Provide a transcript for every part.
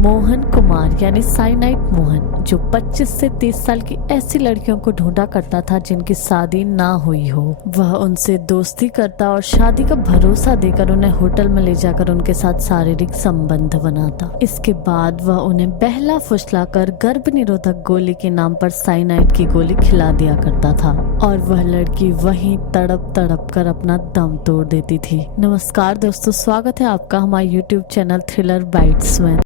मोहन कुमार यानी साइनाइड मोहन, जो 25 से 30 साल की ऐसी लड़कियों को ढूंढा करता था जिनकी शादी ना हुई हो। वह उनसे दोस्ती करता और शादी का भरोसा देकर उन्हें होटल में ले जाकर उनके साथ शारीरिक संबंध बनाता। इसके बाद वह उन्हें बहला फुसलाकर गर्भ निरोधक गोली के नाम पर साइनाइड की गोली खिला दिया करता था और वह लड़की वहीं तड़प तड़प कर अपना दम तोड़ देती थी। नमस्कार दोस्तों, स्वागत है आपका हमारे YouTube चैनल थ्रिलर बाइट्स में।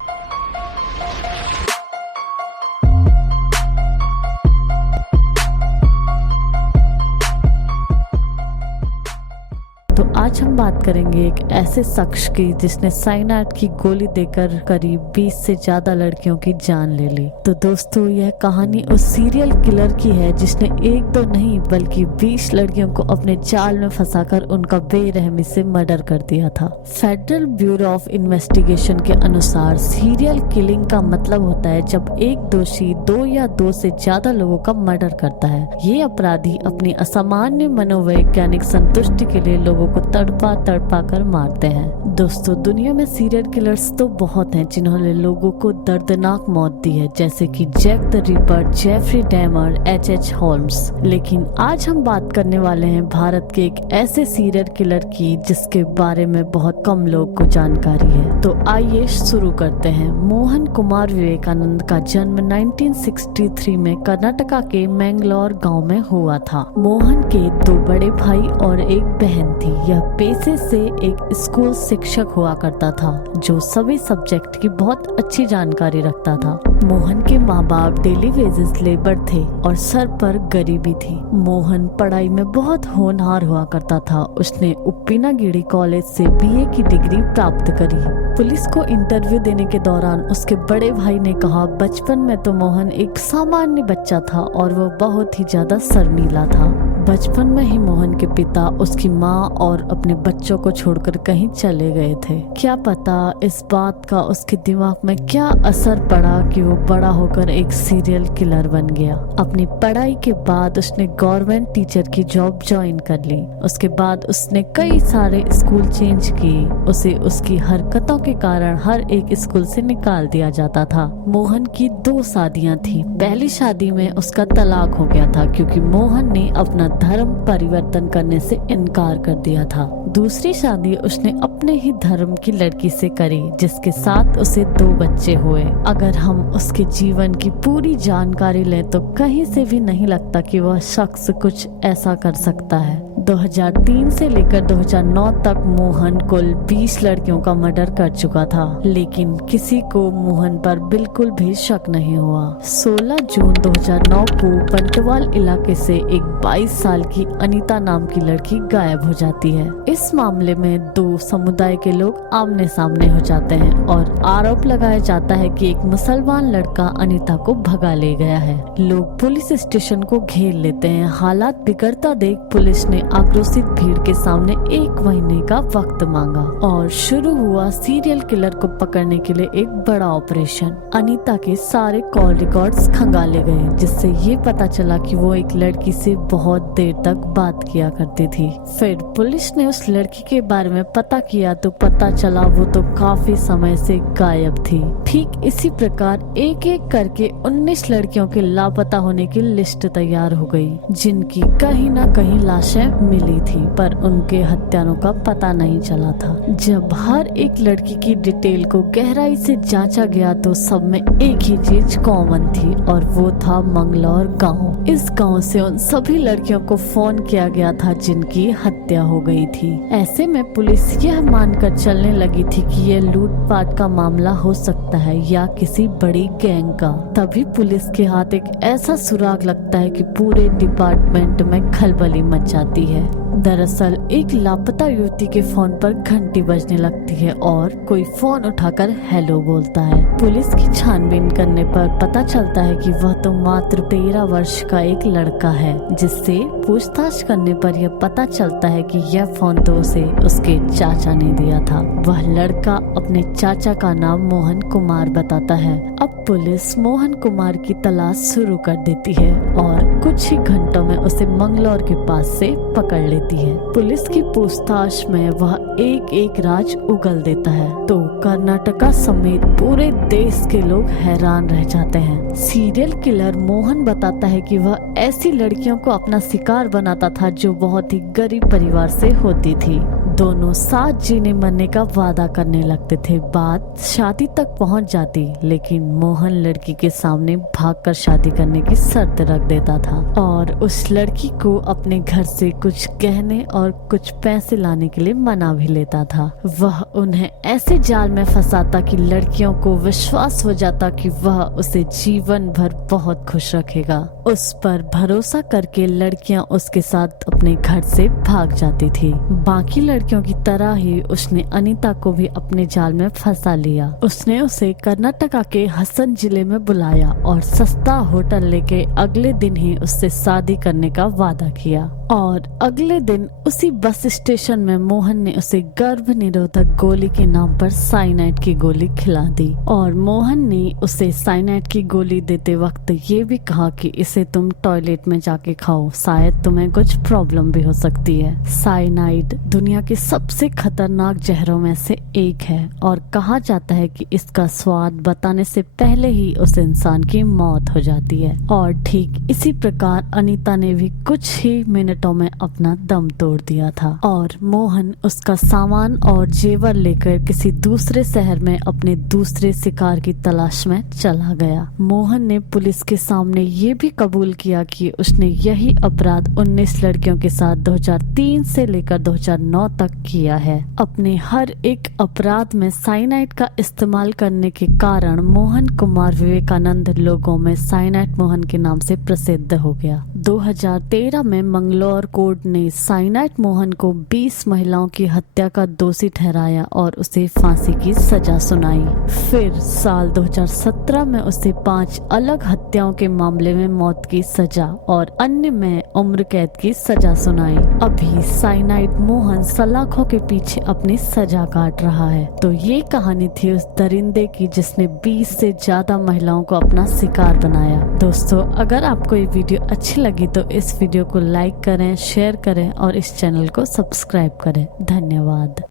तो आज हम बात करेंगे एक ऐसे शख्स की जिसने साइनाइड की गोली देकर करीब 20 से ज्यादा लड़कियों की जान ले ली। तो दोस्तों, यह कहानी उस सीरियल किलर की है जिसने एक दो नहीं बल्कि 20 लड़कियों को अपने जाल में फंसाकर उनका बेरहमी से मर्डर कर दिया था। फेडरल ब्यूरो ऑफ इन्वेस्टिगेशन के अनुसार सीरियल किलिंग का मतलब होता है जब एक दोषी दो या दो से ज्यादा लोगों का मर्डर करता है। ये अपराधी अपनी असामान्य मनोवैज्ञानिक संतुष्टि के लिए लोगों को तड़पा तड़पा कर मारते हैं। दोस्तों, दुनिया में सीरियल किलर्स तो बहुत हैं जिन्होंने लोगों को दर्दनाक मौत दी है, जैसे कि Jack the Ripper, Jeffrey Dahmer, H Holmes. लेकिन आज हम बात करने वाले हैं भारत के एक ऐसे सीरियल किलर की जिसके बारे में बहुत कम लोग को जानकारी है। तो आइए शुरू करते हैं। मोहन कुमार विवेकानंद का जन्म 1963 में कर्नाटका के मैंगलोर गाँव में हुआ था। मोहन के 2 बड़े भाई और एक बहन थी। यह पेशे से एक स्कूल शिक्षक हुआ करता था जो सभी सब्जेक्ट की बहुत अच्छी जानकारी रखता था। मोहन के माँ बाप डेली वेजेस लेबर थे और सर पर गरीबी थी। मोहन पढ़ाई में बहुत होनहार हुआ करता था। उसने उप्पिनागिरी कॉलेज से BA की डिग्री प्राप्त करी। पुलिस को इंटरव्यू देने के दौरान उसके बड़े भाई ने कहा, बचपन में तो मोहन एक सामान्य बच्चा था और वो बहुत ही ज्यादा शर्मीला था। बचपन में ही मोहन के पिता उसकी माँ और अपने बच्चों को छोड़कर कहीं चले गए थे। क्या पता इस बात का उसके दिमाग में क्या असर पड़ा कि वो बड़ा होकर एक सीरियल किलर बन गया। अपनी पढ़ाई के बाद उसने गवर्नमेंट टीचर की जॉब ज्वाइन कर ली। उसके बाद उसने कई सारे स्कूल चेंज किए। उसे उसकी हरकतों के कारण हर एक स्कूल से निकाल दिया जाता था। मोहन की 2 शादियां थी। पहली शादी में उसका तलाक हो गया था क्योंकि मोहन ने अपना धर्म परिवर्तन करने से इनकार कर दिया था। दूसरी शादी उसने अपने ही धर्म की लड़की से करी जिसके साथ उसे 2 बच्चे हुए। अगर हम उसके जीवन की पूरी जानकारी लें तो कहीं से भी नहीं लगता कि वह शख्स कुछ ऐसा कर सकता है। 2003 से लेकर 2009 तक मोहन कुल 20 लड़कियों का मर्डर कर चुका था, लेकिन किसी को मोहन पर बिल्कुल भी शक नहीं हुआ। 16 जून 2009 को पंटवाल इलाके से एक 22 साल की अनीता नाम की लड़की गायब हो जाती है। इस मामले में 2 समुदाय के लोग आमने सामने हो जाते हैं और आरोप लगाया जाता है कि एक मुसलमान लड़का अनीता को भगा ले गया है। लोग पुलिस स्टेशन को घेर लेते हैं। हालात बिगड़ता देख पुलिस ने आक्रोशित भीड़ के सामने 1 महीने का वक्त मांगा और शुरू हुआ सीरियल किलर को पकड़ने के लिए एक बड़ा ऑपरेशन। अनीता के सारे कॉल रिकॉर्ड्स खंगाले गए जिससे ये पता चला कि वो एक लड़की से बहुत देर तक बात किया करती थी। फिर पुलिस ने उस लड़की के बारे में पता किया तो पता चला वो तो काफी समय से गायब थी। ठीक इसी प्रकार एक एक करके 19 लड़कियों के लापता होने की लिस्ट तैयार हो गई, जिनकी कहीं न कहीं लाशें मिली थी पर उनके हत्यारों का पता नहीं चला था। जब हर एक लड़की की डिटेल को गहराई से जांचा गया तो सब में एक ही चीज कॉमन थी और वो था मंगलौर गांव। इस गांव से उन सभी लड़कियों को फोन किया गया था जिनकी हत्या हो गई थी। ऐसे में पुलिस यह मानकर चलने लगी थी कि ये लूटपाट का मामला हो सकता है या किसी बड़ी गैंग का। तभी पुलिस के हाथ एक ऐसा सुराग लगता है कि पूरे डिपार्टमेंट में खलबली मच जाती है। दरअसल एक लापता युवती के फोन पर घंटी बजने लगती है और कोई फोन उठाकर हेलो बोलता है। पुलिस की छानबीन करने पर पता चलता है कि वह तो मात्र 13 वर्ष का एक लड़का है, जिससे पूछताछ करने पर यह पता चलता है कि यह फोन तो उसे उसके चाचा ने दिया था। वह लड़का अपने चाचा का नाम मोहन कुमार बताता है। अब पुलिस मोहन कुमार की तलाश शुरू कर देती है और कुछ ही घंटों में उसे मंगलौर के पास से पकड़ लेती देती है। पुलिस की पूछताछ में वह एक एक राज उगल देता है तो कर्नाटका समेत पूरे देश के लोग हैरान रह जाते हैं। सीरियल किलर मोहन बताता है कि वह ऐसी लड़कियों को अपना शिकार बनाता था जो बहुत ही गरीब परिवार से होती थी। दोनों साथ जीने मरने का वादा करने लगते थे। बात शादी तक पहुंच जाती, लेकिन मोहन लड़की के सामने भागकर शादी करने की शर्त रख देता था और उस लड़की को अपने घर से कुछ गहने और कुछ पैसे लाने के लिए मना भी लेता था। वह उन्हें ऐसे जाल में फंसाता कि लड़कियों को विश्वास हो जाता कि वह उसे जीवन भर बहुत खुश रखेगा। उस पर भरोसा करके लड़कियां उसके साथ अपने घर से भाग जाती थी। बाकी लड़कियों की तरह ही उसने अनीता को भी अपने जाल में फंसा लिया। उसने उसे कर्नाटका के हसन जिले में बुलाया और सस्ता होटल लेके अगले दिन ही उससे शादी करने का वादा किया। और अगले दिन उसी बस स्टेशन में मोहन ने उसे गर्भ निरोधक गोली के नाम पर साइनाइड की गोली खिला दी और मोहन ने उसे साइनाइड की गोली देते वक्त ये भी कहा कि इसे तुम टॉयलेट में जाके खाओ, शायद तुम्हें कुछ प्रॉब्लम भी हो सकती है। साइनाइड दुनिया के सबसे खतरनाक जहरों में से एक है और कहा जाता है कि इसका स्वाद बताने से पहले ही उस इंसान की मौत हो जाती है। और ठीक इसी प्रकार अनीता ने भी कुछ ही मिनटों में अपना दम तोड़ दिया था और मोहन उसका सामान और जेवर लेकर किसी दूसरे शहर में अपने दूसरे शिकार की तलाश में चला गया। मोहन ने पुलिस के सामने ये भी कबूल किया कि उसने यही अपराध 19 लड़कियों के साथ 2003 से लेकर 2009 तक किया है। अपने हर एक अपराध में साइनाइड का इस्तेमाल करने के कारण मोहन कुमार विवेकानंद लोगों में साइनाइड मोहन के नाम से प्रसिद्ध हो गया। 2013 में मंगलौर कोर्ट ने साइनाइड मोहन को 20 महिलाओं की हत्या का दोषी ठहराया और उसे फांसी की सजा सुनाई। फिर साल 2017 में उसे 5 अलग हत्याओं के मामले में मौत की सजा और अन्य में उम्र कैद की सजा सुनाई। अभी साइनाइड मोहन सलाखों के पीछे अपनी सजा काट रहा है। तो ये कहानी थी उस दरिंदे की जिसने 20 से ज्यादा महिलाओं को अपना शिकार बनाया। दोस्तों, अगर आपको ये वीडियो अच्छी लगी तो इस वीडियो को लाइक करें, शेयर करें और इस चैनल को सब्सक्राइब करें। धन्यवाद।